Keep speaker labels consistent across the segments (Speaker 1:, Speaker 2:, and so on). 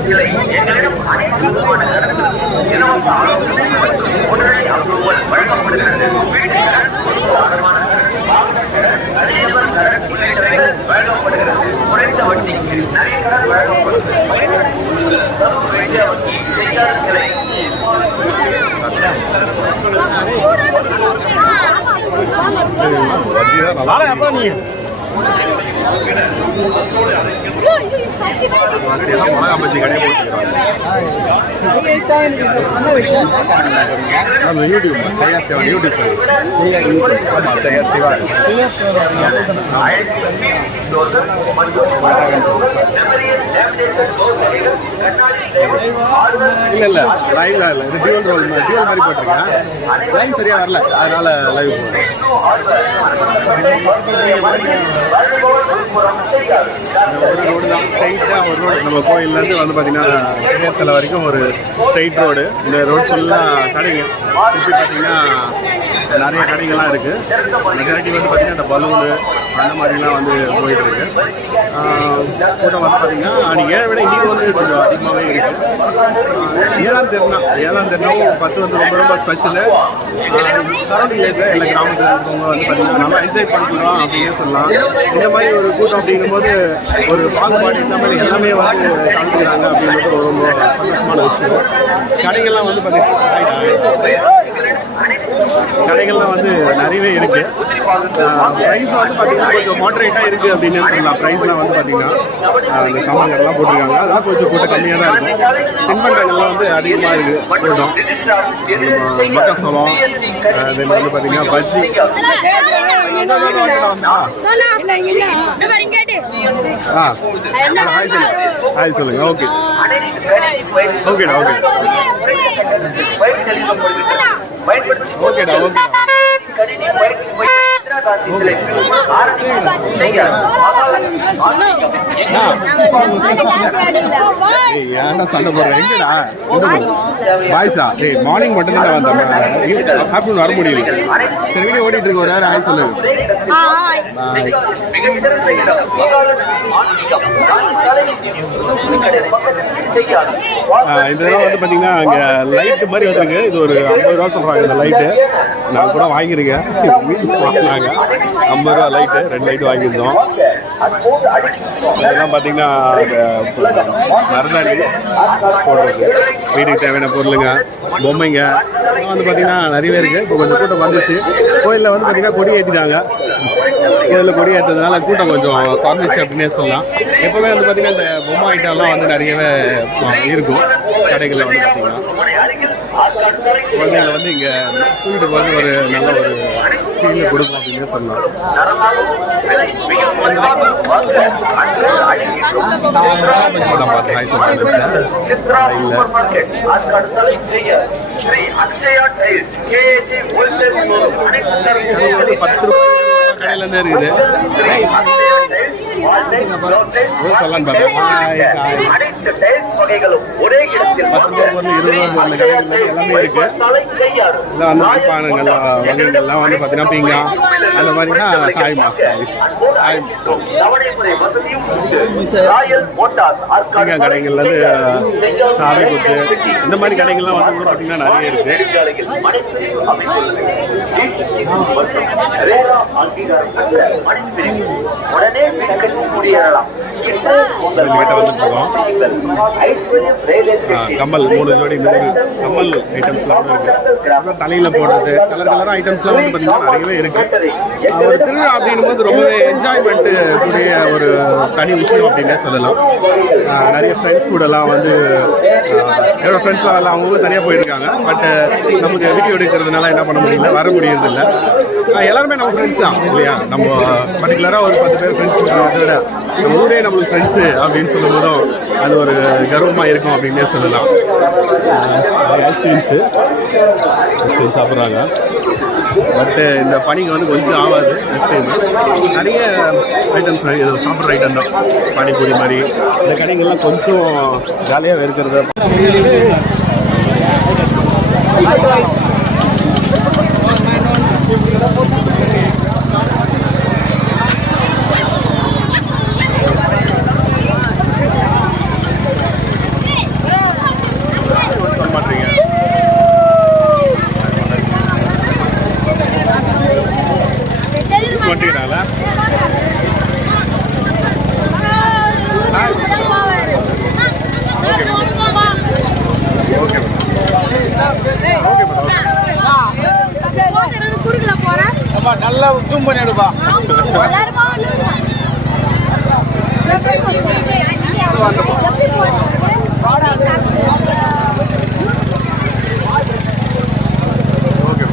Speaker 1: இது
Speaker 2: எங்களிடம் அனைத்து விதமான இலவச ஆலோசனை உடனடி அப்ரூவல் வழங்கப்படுகிறது வழங்கப்படுகிறது குறைந்த வட்டிக்கு நிறைய கடன் வழங்கப்படுகிறது பயன்படுத்தி சமூக வைத்திய
Speaker 1: மிளகா பஜ்ஜி கடையை நம்ம யூடியூப் செய்யா சேவா யூடியூப் ஆமாம் செய்யா சேவா இல்லை இல்லை லைவ்ல இல்லை இது டியூல் ரோல் டியூல் மாதிரி போட்டிருக்கேன் லைன் சரியாக வரல அதனால லைவ் போடுறேன் ஸ்ட்ரைட்டாக ஒரு ரோடு நம்ம கோயிலேருந்து வந்து பார்த்தீங்கன்னா இணையத்தலை வரைக்கும் ஒரு ஸ்ட்ரைட் ரோடு இந்த ரோடு ஃபுல்லாக கடைங்க சுற்றி பார்த்தீங்கன்னா நிறைய கடைகள்லாம் இருக்குது மெஜாரிட்டி வந்து பார்த்தீங்கன்னா இந்த பலூனு அந்த மாதிரிலாம் வந்து போயிட்டு இருக்கு. கூட்டம் வந்து பார்த்தீங்கன்னா அன்றைக்கி ஏழை விட இன்றைக்கி வந்து கொஞ்சம் அதிகமாகவே இருக்குது ஏழாம் திருநாள் ஏழாம் திருநாள் பத்து வந்து ரொம்ப ரொம்ப ஸ்பெஷலு சரௌண்டிங் ஏரியா எல்லா கிராமத்தில் இருக்கவங்க வந்து பார்த்தீங்கன்னா நல்லா என்ஜாய் பண்ணிக்கலாம் அப்படின்னே சொல்லலாம். இந்த மாதிரி ஒரு கூட்டம் அப்படிங்கும்போது ஒரு பாகுபாடு இல்லாமல் எல்லாமே வந்து கலந்துக்கிறாங்க அப்படின்றது ஒரு ரொம்ப சந்தோஷமான விஷயம். கடைகள்லாம் வந்து பார்த்தீங்கன்னா கடைகள்லாம் வந்து நிறையவே இருக்கு. ப்ரைஸ் வந்து பார்த்தீங்கன்னா கொஞ்சம் மாட்ரேட்டாக இருக்குது அப்படின்னு சொல்லலாம். ப்ரைஸ்லாம் வந்து பார்த்தீங்கன்னா அந்த இந்த சாமான்கள்லாம் போட்டிருக்காங்க. அதெல்லாம் கொஞ்சம் கூட்டம் கம்மியாக தான் இருக்கும். தின்பண்டங்கள்லாம் வந்து அதிகமாக இருக்குது கூட்டம் மக்காசோளம் தென் வந்து பார்த்தீங்கன்னா பஜ்ஜி. ஆ. ஹாய் சொல்லுங்க. ஹாய் ஓகே ஓகேடா ஓகே ஓகேடா ஏன்டா சண்டை போடுற எங்கடா பாய்ஸா ஏய் மார்னிங் மட்டும் தான் வந்தேன் ஆஃப்டர்நூன் வர முடியல சரி வீடியோ ஓடிட்டு இருக்க ஒரு நேரம் ஹாய் சொல்லுங்க பாய் இந்த தடவை வந்து பார்த்தீங்கன்னா அங்கே லைட்டு மாதிரி வந்திருக்கு. இது ஒரு ஐம்பது ரூபா சொல்கிறாங்க இந்த லைட்டு நான் கூட வாங்கியிருக்கேன். வீட்டுக்கு வாங்கினாங்க. ஐம்பது ரூபா லைட்டு ரெண்டு லைட்டு வாங்கியிருந்தோம். இதெல்லாம் பார்த்தீங்கன்னா மருந்தாடி போடுறது. வீட்டுக்கு தேவையான பொருளுங்க பொம்மைங்க. வந்து பார்த்தீங்கன்னா நிறையவே இருக்குது இப்போ கொஞ்சம் கூட்டம் வந்துச்சு. கோயிலில் வந்து பார்த்தீங்கன்னா கொடி ஏற்றிட்டாங்க கோயிலில் கொடி ஏற்றதுனால கூட்டம் கொஞ்சம் குறைஞ்சிச்சு அப்படின்னே சொல்லலாம். எப்போவுமே வந்து பார்த்தீங்கன்னா இந்த பொம்மை ஐட்டம்லாம் வந்து நிறையவே இருக்கும். கடைகளில் வந்து பார்த்தீங்கன்னா குழந்தைங்களை வந்து இங்கே தூக்கிட்டு போகிறது ஒரு நல்ல ஒரு ஃபீல் கொடுக்கும் அப்படின்னே சொல்லலாம். பத்து ரூபாய் கடையிலேருந்து இருக்குது.
Speaker 2: அனைத்து டைல்ஸ் வகைகளும் ஒரே இடத்தில்
Speaker 1: கடைகள் வந்து வகைகள்லாம் வந்து பார்த்தீங்கன்னா பீங்கா அந்த மாதிரினா ஹாய்மா ஹாய் இந்த மாதிரி கடைகள்லாம் வந்து பார்த்தீங்கன்னா நிறைய இருக்கு
Speaker 2: உடனே
Speaker 1: கம்மல் மூணு ஜோடி கம்மல் ஐட்டம்ஸ்லாம் கூட இருக்கு. தலையில் போடுறது கலர் கலராக ஐட்டம்ஸ்லாம் வந்து பார்த்தீங்கன்னா நிறையவே இருக்கு. ஒரு திருவிழா அப்படின்னும் போது ரொம்பவே என்ஜாய் கூடிய ஒரு தனி விஷயம் அப்படின்னே சொல்லலாம். நிறைய ஃப்ரெண்ட்ஸ் கூடலாம் வந்து என்னோடய என்னோட ஃப்ரெண்ட்ஸ்லாம் எல்லாம் அவங்களும் தனியாக போயிருக்காங்க. பட் நமக்கு வீடியோ எடுக்கிறதுனால என்ன பண்ண முடியல வர முடியறதில்ல. எல்லாருமே நம்ம ஃப்ரெண்ட்ஸ் தான் இல்லையா? நம்ம பர்டிகுலராக ஒரு பத்து பேர் ஃப்ரெண்ட்ஸ் விட நம்ம ஊரே நம்மளுக்கு ஃப்ரெண்ட்ஸு அப்படின்னு சொல்லும்போதும் அது ஒரு கர்வமாக இருக்கும் அப்படின்னே சொல்லலாம். ஐஸ்கிரீம்ஸு ஐஸ்கிரீம் சாப்பிட்றாங்க. பட்டு uh, இந்த பனிக்கு வந்து கொஞ்சம் ஆகாது ஐஸ்கிரீம் நிறைய ஐட்டம்ஸ் நிறைய இது சாப்பிட்ற ஐட்டம் தான். பானிபூரி மாதிரி. இந்த கடைங்கள்லாம் கொஞ்சம் ஜாலியாக இருக்கிறத சொல்ல மாட்டீங்க வந்துட்டீங்களா ஓகே ஓகே
Speaker 3: குறுக்கல போறேன்
Speaker 4: நல்லா ஜூம் பண்ணி எடுப்பா
Speaker 1: ஓகே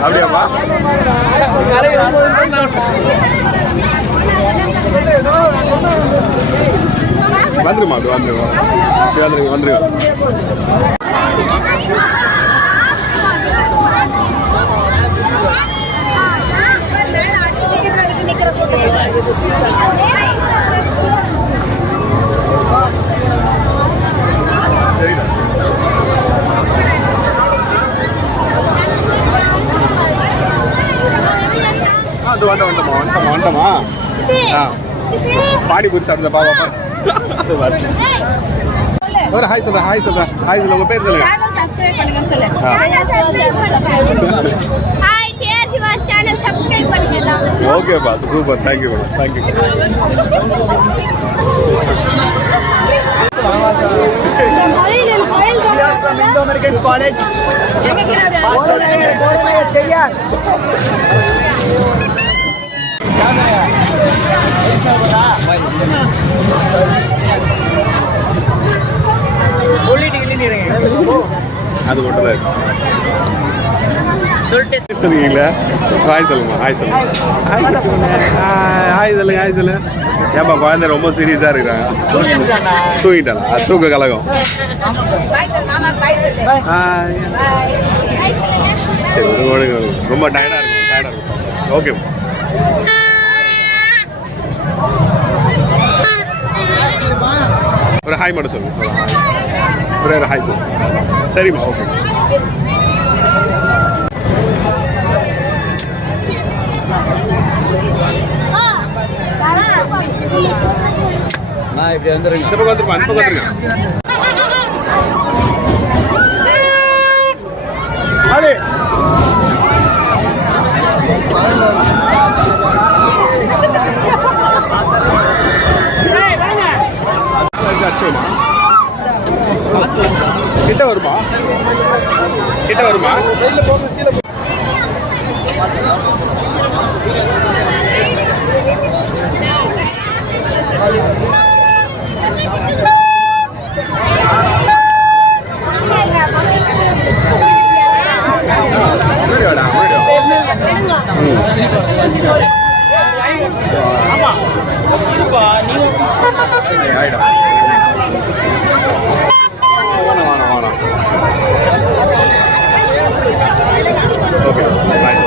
Speaker 1: அப்படியாப்பா வந்துருமா அது வந்துருமா வந்துருங்க வந்துருங்க அது வண்ட வண்டமா வண்டமா வண்டமா ஆ. பானிபூரி சாப்பிடுற பாப்பா. ஒரு ஹாய் சொல்ற ஹாய் சொல்ற ஹாய் சொல்ல உங்க பேர் சொல்லுங்க ஆ.
Speaker 3: Hi KR Siva channel subscribe பண்ணுங்க எல்லாரும்
Speaker 1: ஓகேப்பா super thank you madam thank you
Speaker 4: Indo American College
Speaker 1: அது மட்டும் தான்
Speaker 4: சொல்லிட்டு
Speaker 1: ஹாய் சொல்லுங்க ஹாய் சொல்லுங்க. ஹாய் சொல்லுங்க. ஹாய் சொல்லுங்க ஏப்பா குழந்தை ரொம்ப சீரியஸாக இருக்கிறாங்க தூங்கிட்டாங்க அது தூக்க கலகம் சரி. ரொம்ப டயர்டாக இருக்கும் டயர்டாக இருக்கும். ஓகே ஒரு ஹாய் மட்டும் சொல்லுங்க ஒரு hi. ஒரே ஒரு ஹாய் சொல்லுங்க சரிம்மா ஓகே
Speaker 4: நான் இப்படி வந்துருங்க
Speaker 1: இந்த பக்கம் வந்துருப்பா அந்த பக்கம் வந்துருங்க கிட்ட வருமா? கிட்ட வருமா? வீடியோடா வீடியோ ஆயிடும். வேணாம் வேணாம் வேணாம் ஓகே ரைட்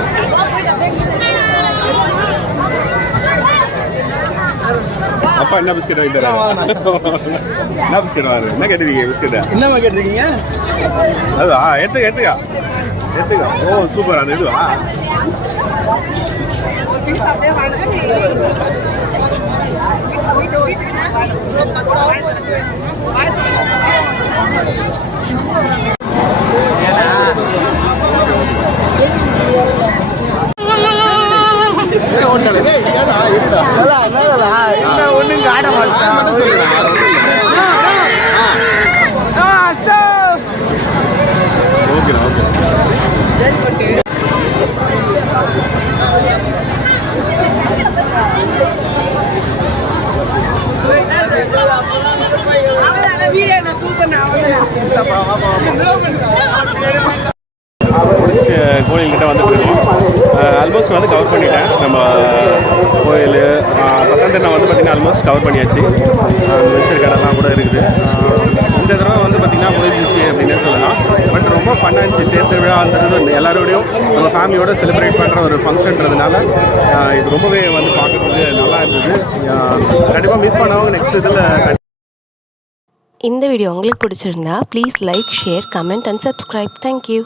Speaker 1: அப்பா என்ன பிஸ்கட் வாங்கி தராரு என்ன பிஸ்கட் வாரு என்ன கேட்டுருக்கீங்க பிஸ்கட்டை?
Speaker 4: என்னம்மா கேட்டிருக்கீங்க?
Speaker 1: அதுவா? எடுத்துக்க எடுத்துக்கா. எடுத்துக்கா. ஓ சூப்பர் அந்த இதுவா?
Speaker 4: ஒன்றும் காட்ட மாட்டேன்
Speaker 1: ஓகே முடிச்சுட்டு கோயில்கிட்ட வந்துட்டுருக்கோம். ஆல்மோஸ்ட் வந்து கவர் பண்ணிட்டேன். நம்ம கோயில் பக்கத்தில் நான் வந்து பார்த்திங்கன்னா ஆல்மோஸ்ட் கவர் பண்ணியாச்சு. மிச்சர் கடைலாம் கூட இருக்குது. இந்த தடவை வந்து பார்த்திங்கன்னா முடிஞ்சிச்சு அப்படின்னு சொல்லலாம். பட் ரொம்ப ஃபன்னாக இருந்துச்சு. தேர் திருவிழான்றது எல்லாரோடையும் நம்ம ஃபேமிலியோட செலிப்ரேட் பண்ணுற ஒரு ஃபங்க்ஷன்றதுனால இது ரொம்பவே வந்து பார்க்குறதுக்கு நல்லா இருந்தது. கண்டிப்பாக மிஸ் பண்ணவங்க நெக்ஸ்ட் இதில்
Speaker 5: இந்த வீடியோ உங்களுக்கு பிடிச்சிருந்தா please like share comment and subscribe thank you